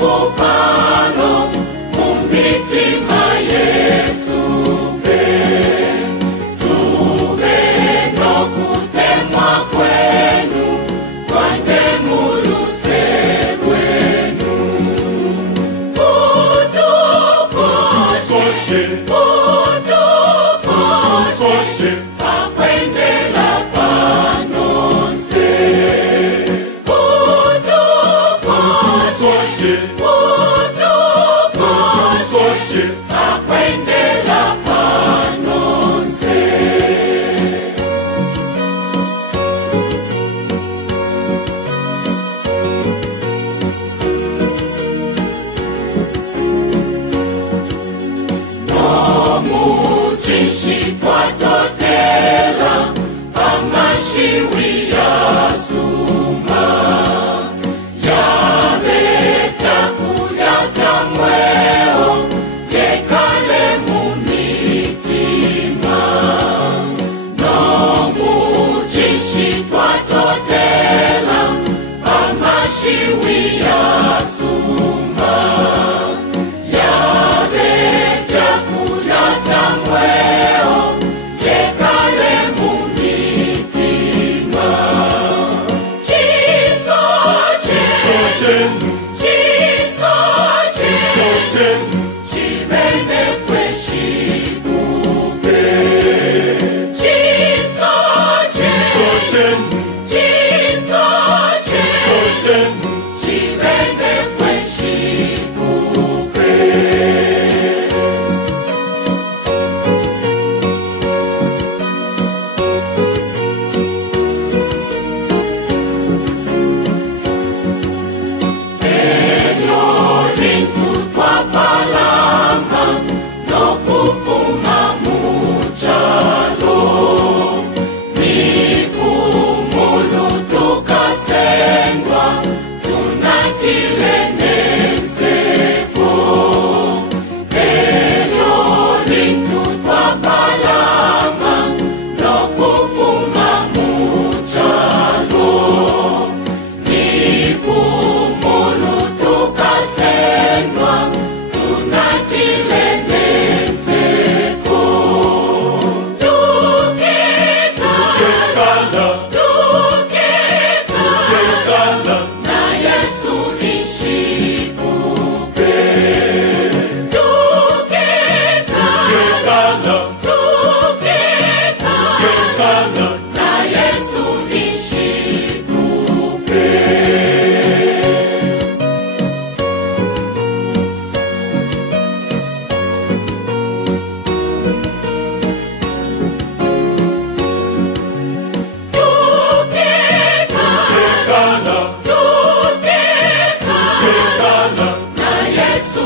ogopalo mumitima Yesu pe tube no kutemwa kwenu twande muluse kwenu utukoshe akwendela panonse utukoshe akwendela panonse nomuchishitwa totela amashiwi yasuma yabe vyakulya vyamweo yekale mumitima nomuchishitwa totela amashiwi yasuma yabe vyakulya vyamweo yekale mumitima chiso chenu chimene fweshikupe chiso chenu chimene fweshikupe palama no kufuma muchalo nikumulu tukasendwa tunakile nenseko elyo lintu twa palama no kufuma muchalo nikumulu tukasendwa tunakile nenseko tukekala na Yesu nishikupe tukekala na Yesu nishikupe tukekala na Yesu